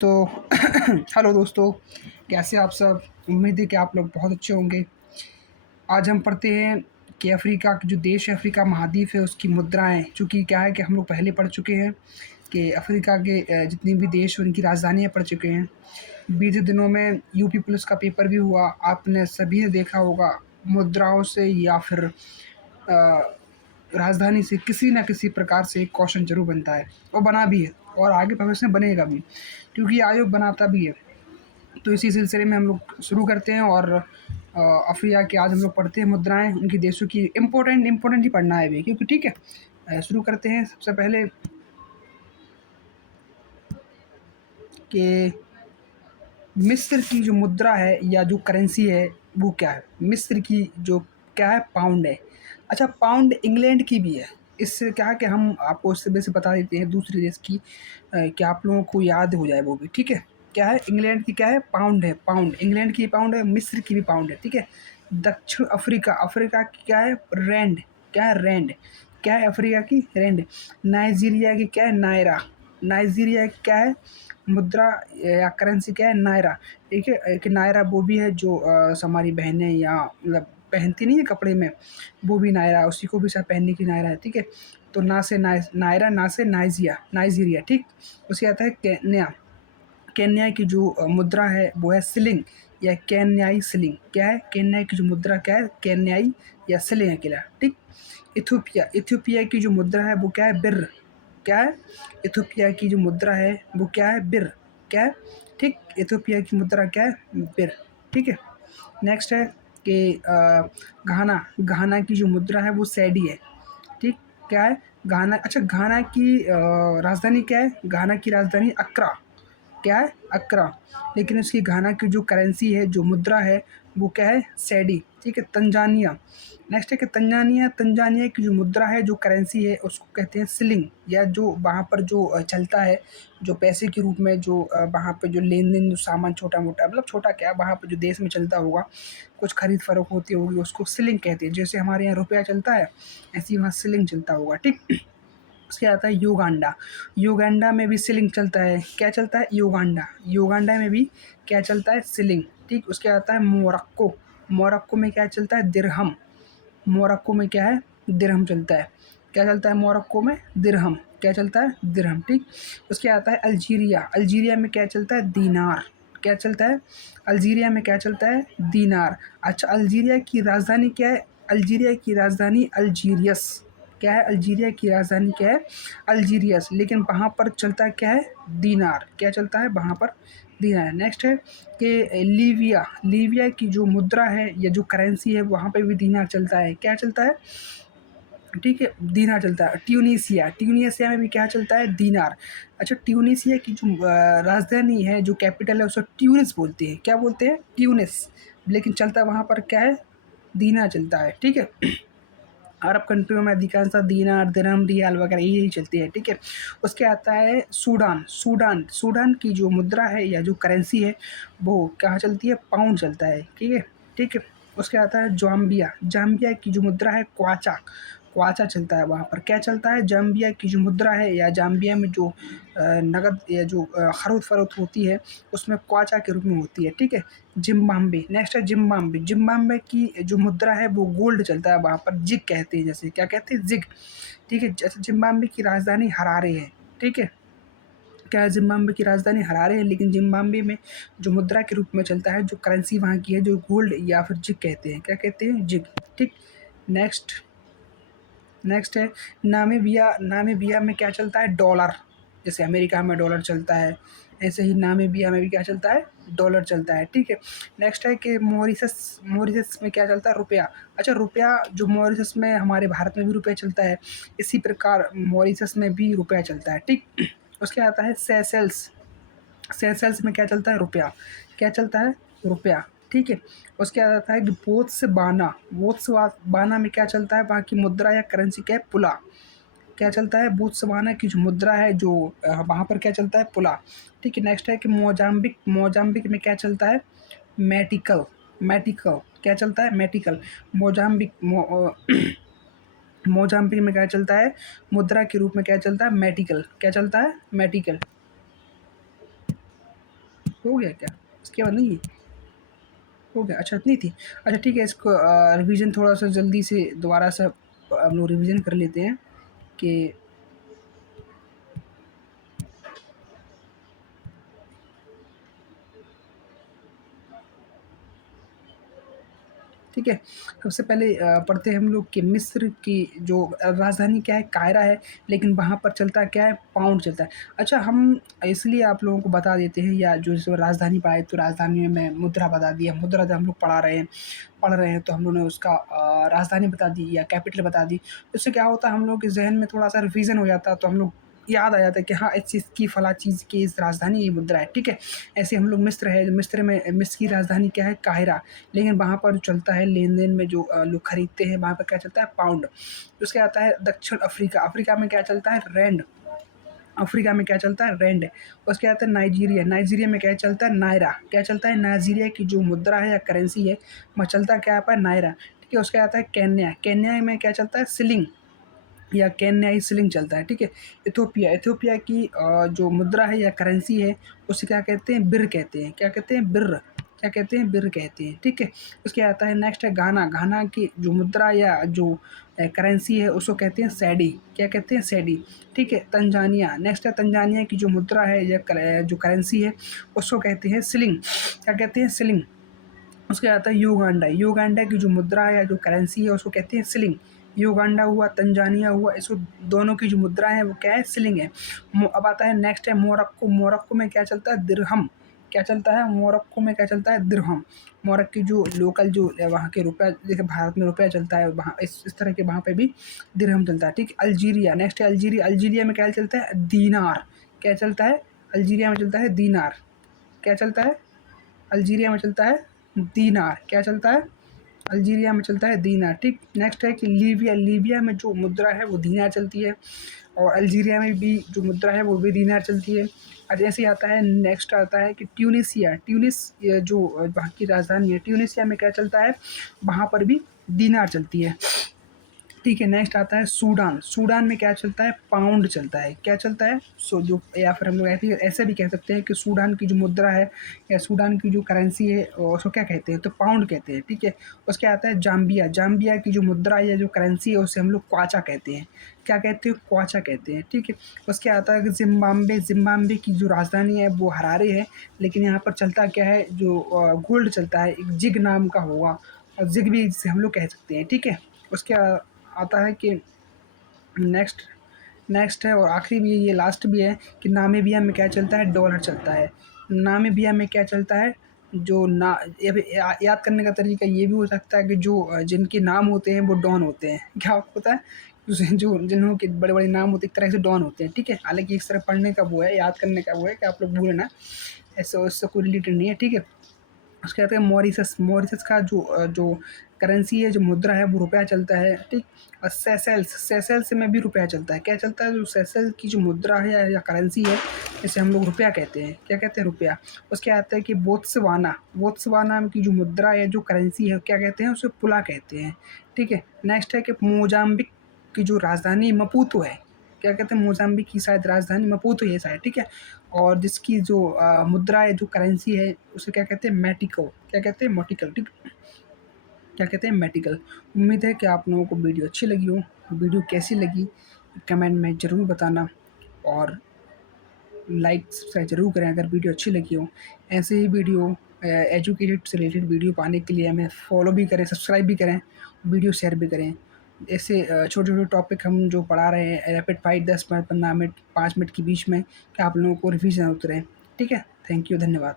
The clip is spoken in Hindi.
तो हेलो दोस्तों, कैसे आप सब? उम्मीद है कि आप लोग बहुत अच्छे होंगे। आज हम पढ़ते हैं कि अफ्रीका का जो देश है, अफ्रीका महाद्वीप है, उसकी मुद्राएं। चूँकि क्या है कि हम लोग पहले पढ़ चुके हैं कि अफ्रीका के जितने भी देश हैं उनकी राजधानियाँ पढ़ चुके हैं। बीते दिनों में यूपी पुलिस का पेपर भी हुआ, आपने सभी ने देखा होगा। मुद्राओं से या फिर राजधानी से किसी न किसी प्रकार से एक क्वेश्चन ज़रूर बनता है और बना भी है और आगे भविष्य में बनेगा भी, क्योंकि आयोग बनाता भी है। तो इसी सिलसिले में हम लोग शुरू करते हैं और अफ्रीका की आज हम लोग पढ़ते हैं मुद्राएं, उनकी देशों की। इम्पोर्टेंट ही पढ़ना है अभी, क्योंकि ठीक है। शुरू करते हैं सबसे पहले कि मिस्र की जो मुद्रा है या जो करेंसी है वो क्या है। मिस्र की जो क्या है, पाउंड है। अच्छा, पाउंड इंग्लैंड की भी है। इससे क्या है कि हम आपको इससे वैसे बता देते हैं दूसरे देश की, कि आप लोगों को याद हो जाए वो भी, ठीक है। क्या है, इंग्लैंड की क्या है, पाउंड है। पाउंड इंग्लैंड की पाउंड है, मिस्र की भी पाउंड है, ठीक है। दक्षिण अफ्रीका, अफ्रीका की क्या है, रैंड। क्या है, रैंड। क्या है, अफ्रीका की रैंड। नाइजीरिया की क्या है, नायरा। नाइजीरिया की क्या है, मुद्रा या करेंसी क्या है, नायरा। ठीक है, एक नायरा वो भी है जो हमारी बहनें या मतलब पहनती नहीं है कपड़े में, वो भी नायरा, उसी को भी शायद पहनने की नायरा है, ठीक है। तो ना से नायरा, ना से नाइजीरिया, ठीक। उसके आता है केन्या। केन्या की जो मुद्रा है वो है सिलिंग या केन्याई सिलिंग। क्या है, केन्या की जो मुद्रा क्या है, केन्याई या सिलिंग अकेला, ठीक। इथोपिया, इथोपिया की जो मुद्रा है वो क्या है, बिर। क्या है, इथोपिया की जो मुद्रा है वो क्या है, बिर। क्या है, ठीक। इथोपिया की मुद्रा क्या है, बिर, ठीक है। नेक्स्ट है कि घाना, घाना की जो मुद्रा है वो सैडी है, ठीक। क्या है, घाना। अच्छा, घाना की राजधानी क्या है, घाना की राजधानी अक्रा। क्या है, अक्रा। लेकिन उसकी घाना की जो करेंसी है, जो मुद्रा है वो क्या है, सैडी, ठीक है। तंजानिया। नेक्स्ट है कि तंजानिया, तंजानिया की जो मुद्रा है, जो करेंसी है, उसको कहते हैं सिलिंग, या जो वहाँ पर जो चलता है, जो पैसे के रूप में जो वहाँ पे जो लेन देन, जो सामान छोटा मोटा, मतलब छोटा क्या, वहाँ पे जो देश में चलता होगा, कुछ खरीद फरोख्त होती होगी, उसको सिलिंग कहते हैं। जैसे हमारे यहाँ रुपया चलता है, ऐसे ही वहाँ सिलिंग चलता होगा, ठीक। उसके आता है युगांडा। युगांडा में भी सिलिंग चलता है। क्या चलता है, युगांडा। युगांडा में भी क्या चलता है, सिलिंग, ठीक। उसके आता है मोरक्को। मोरक्को में क्या चलता है, दिरहम। मोरक्को में क्या है, दिरहम चलता है। क्या चलता है मोरक्को में, दिरहम। क्या चलता है, दिरहम, ठीक। उसके आता है अल्जीरिया। अल्जीरिया में क्या चलता है, दीनार। क्या चलता है, अल्जीरिया में क्या चलता है, दीनार। अच्छा, अल्जीरिया की राजधानी क्या है, अल्जीरिया की राजधानी अल्जीरियस। क्या है, अल्जीरिया की राजधानी क्या है, अल्जीरियस। लेकिन वहाँ पर चलता क्या है, दीनार। क्या चलता है वहाँ पर, दीनार। नेक्स्ट है कि लीबिया। लीबिया की जो मुद्रा है या जो करेंसी है, वहाँ पे भी दीनार चलता है। क्या चलता है, ठीक है, दीनार चलता है। ट्यूनीसिया, ट्यूनीसिया में भी क्या चलता है, दीनार। अच्छा, ट्यूनीसिया की जो राजधानी है, जो कैपिटल है, उसको ट्यूनिस बोलते हैं। क्या बोलते हैं, ट्यूनिस। लेकिन चलता वहाँ पर क्या है, दीनार चलता है, ठीक है। अरब कंट्रियों में अधिकांशतः दीनार, दिरहम, रियाल वगैरह यही चलती है, ठीक है। उसके आता है सूडान। सूडान, सूडान की जो मुद्रा है या जो करेंसी है वो कहाँ चलती है, पाउंड चलता है, ठीक है, ठीक है। उसके आता है जाम्बिया। जाम्बिया की जो मुद्रा है, क्वाचा। क्वाचा चलता है वहाँ पर। क्या चलता है, जाम्बिया की जो मुद्रा है या जाम्बिया में जो नगद या जो खरीद फरोख्त होती है, उसमें क्वाचा के रूप में होती है, ठीक है। जिम्बाब्वे। नेक्स्ट है जिम्बाब्वे। जिम्बाब्वे की जो मुद्रा है वो गोल्ड चलता है वहाँ पर, जिग कहते हैं, जैसे क्या कहते हैं, जिग, ठीक है। जैसे जिम्बाब्वे की राजधानी हरारे है, ठीक है। क्या है, जिम्बाब्वे की राजधानी हरारे है, लेकिन जिम्बाब्वे में जो मुद्रा के रूप में चलता है, जो करेंसी वहाँ की है, जो गोल्ड या फिर जिग कहते हैं। क्या कहते हैं, जिग, ठीक। नेक्स्ट, नेक्स्ट है नामीबिया। नामीबिया में क्या चलता है, डॉलर। जैसे अमेरिका में डॉलर चलता है, ऐसे ही नामीबिया में भी क्या चलता है, डॉलर चलता है, ठीक है। नेक्स्ट है कि मॉरिशस। मॉरिशस में क्या चलता है, रुपया। अच्छा, रुपया जो मॉरिशस में, हमारे भारत में भी रुपया चलता है, इसी प्रकार मॉरिशस में भी रुपया चलता है, ठीक। उसके आता है सेशेल्स। सेशेल्स में क्या चलता है, रुपया। क्या चलता है, रुपया, ठीक है। उसके बाद आता है कि बोत्सवाना। बोत्सवाना में क्या चलता है, वहाँ की मुद्रा या करेंसी क्या है, पुला। क्या चलता है, बोत्सवाना की जो मुद्रा है, जो वहाँ पर क्या चलता है, पुला, ठीक है। नेक्स्ट है कि मोजाम्बिक। मोजाम्बिक में क्या चलता है, मेटिकल। मेटिकल क्या चलता है, मेटिकल। मोजाम्बिक मोजाम्बिक में क्या चलता है, मुद्रा के रूप में क्या चलता है, मेटिकल। क्या चलता है, मेटिकल। हो गया क्या? इसके बाद नहीं है? हो गया, अच्छा इतनी थी। अच्छा ठीक है, इसको रिवीजन थोड़ा-सा जल्दी से दोबारा से हम लोग रिवीजन कर लेते हैं कि ठीक है, सबसे पहले पढ़ते हैं हम लोग कि मिस्र की जो राजधानी क्या है? कायरा है, लेकिन वहाँ पर चलता क्या है? पाउंड चलता है। अच्छा हम इसलिए आप लोगों को बता देते हैं या जो राजधानी पढ़ाई तो राजधानी में मुद्रा बता दिया, मुद्रा जब हम लोग पढ़ रहे हैं तो हम लोगों ने उसका राजधानी बता दी या कैपिटल बता दी। उससे क्या होता है हम लोग के ज़हन में थोड़ा-सा रिवीज़न हो जाता है, तो हम लोग याद आ जाता है कि हाँ, इस चीज़ की फला चीज़ की इस राजधानी ये मुद्रा है, ठीक है? ऐसे हम लोग मिस्र है, मिस्र में मिस्र की राजधानी क्या है? काहिरा। लेकिन वहाँ पर जो चलता है लेन-देन में जो लोग खरीदते हैं वहाँ पर क्या चलता है? पाउंड। उसके आता है दक्षिण अफ्रीका, अफ्रीका में क्या चलता है? रैंड। अफ्रीका में क्या चलता है? रैंड। उसके आता है नाइजीरिया, नाइजीरिया में क्या चलता है? नायरा। क्या चलता है? नाइजीरिया की जो मुद्रा है या करेंसी है वह चलता क्या है? नायरा, ठीक है? उसके आता है केन्या, केन्या में क्या चलता है? शिलिंग या केन्याई शिलिंग चलता है, ठीक है? इथियोपिया, इथियोपिया की जो मुद्रा है या करेंसी है उसे क्या कहते हैं? बिर कहते हैं। क्या कहते हैं? बिर। क्या कहते हैं? बिर कहते हैं, ठीक है? उसके आता है नेक्स्ट है घाना, घाना की जो मुद्रा या जो करेंसी है उसको कहते हैं सेडी। क्या कहते हैं? सेडी, ठीक है? तंजानिया, नेक्स्ट है तंजानिया की जो मुद्रा है या जो करेंसी है उसको कहते हैं शिलिंग। क्या कहते हैं? शिलिंग। उसके आता है युगांडा, युगांडा की जो मुद्रा है या जो करेंसी है उसको कहते हैं शिलिंग। युगांडा हुआ, तंजानिया हुआ, इसको दोनों की जो मुद्रा है वो क्या है? शिलिंग है। अब आता है नेक्स्ट है मोरक्को, मोरक्को में क्या चलता है? दिरहम। क्या चलता है? मोरक्को में क्या चलता है? दिरहम। मोरक्को की जो लोकल जो वहाँ के रुपया, जैसे भारत में रुपया चलता है वहाँ इस तरह के वहाँ पे भी दिरहम चलता है, ठीक। अल्जीरिया, नेक्स्ट है अल्जीरिया, अल्जीरिया में क्या चलता है? दीनार। क्या चलता है? अल्जीरिया में चलता है दीनार। क्या चलता है? अल्जीरिया में चलता है दीनार। क्या चलता है? अल्जीरिया में चलता है दीनार, ठीक। नेक्स्ट है कि लीबिया, लीबिया में जो मुद्रा है वो दीनार चलती है और अल्जीरिया में भी जो मुद्रा है वो भी दीनार चलती है। और जैसे ही आता है नेक्स्ट आता है कि ट्यूनिसिया, ट्यूनिस ये जो वहाँ की राजधानी है, ट्यूनिसिया में क्या चलता है? वहाँ पर भी दीनार चलती है, ठीक है। नेक्स्ट आता है सूडान, सूडान में क्या चलता है? पाउंड चलता है। क्या चलता है? सो जो या फिर हम लोग ऐसे ऐसे भी कह सकते हैं कि सूडान की जो मुद्रा है या सूडान की जो करेंसी है उसको क्या कहते हैं? तो पाउंड कहते हैं, ठीक है। उसके आता है जाम्बिया, जाम्बिया की जो मुद्रा है या जो करेंसी है उसे हम लोग क्वाचा कहते हैं। क्या कहते हैं? क्वाचा कहते हैं, ठीक है। उसके आता है जिम्बाब्वे, जिम्बाब्वे की जो राजधानी है वो हरारे है, लेकिन यहाँ पर चलता क्या है? जो गोल्ड चलता है, एक जिग नाम का होगा और जिग भी इसे हम लोग कह सकते हैं, ठीक है। उसके आता है कि नेक्स्ट नेक्स्ट है और आखिरी भी ये लास्ट भी है कि नामीबिया में क्या चलता है? डॉलर चलता है। नामीबिया में क्या चलता है? जो ना ये भी याद करने का तरीका ये भी हो सकता है कि जो जिनके नाम होते हैं वो डॉन होते हैं। क्या होता है? जो जिन्हों के बड़े-बड़े नाम होते हैं एक तरह से डॉन होते हैं, ठीक है? हालाँकि इस तरह पढ़ने का वो है, याद करने का वो है कि आप लोग भूले ना, ऐसे उससे कोई रिलेटेड नहीं है, ठीक है? उसके बाद है मॉरिशस, मॉरिशस का जो करेंसी है, जो मुद्रा है वो रुपया चलता है, ठीक। और सेशेल्स, सेशेल्स में भी रुपया चलता है। क्या चलता है? जो सेशेल्स की जो मुद्रा है या करेंसी है इसे हम लोग रुपया कहते हैं। क्या कहते हैं? रुपया। उसके आता है कि बोत्सवाना, बोत्सवाना की जो मुद्रा है, जो करेंसी है क्या कहते हैं? उसे पुला कहते हैं, ठीक है। नेक्स्ट है कि मोजाम्बिक की जो राजधानी मपूतो है, क्या कहते हैं? मोजाम्बिक की शायद राजधानी मपूतो है शायद, ठीक है। और जिसकी जो मुद्रा है, जो करेंसी है उसे क्या कहते हैं? मेटिको। क्या कहते हैं? मोटिकल, ठीक। क्या कहते हैं? मेटिकल। उम्मीद है कि आप लोगों को वीडियो अच्छी लगी हो। वीडियो कैसी लगी कमेंट में ज़रूर बताना और लाइक सब्सक्राइब ज़रूर करें अगर वीडियो अच्छी लगी हो। ऐसे ही वीडियो एजुकेटेड से रिलेटेड वीडियो पाने के लिए हमें फॉलो भी करें, सब्सक्राइब भी करें, वीडियो शेयर भी करें। ऐसे छोटे-छोटे टॉपिक हम जो पढ़ा रहे हैं rapid fight 10 minute, 15 minute, 5 minute के बीच में, कि आप लोगों को रिवीजन होते रहे। ठीक है? थैंक यू, धन्यवाद।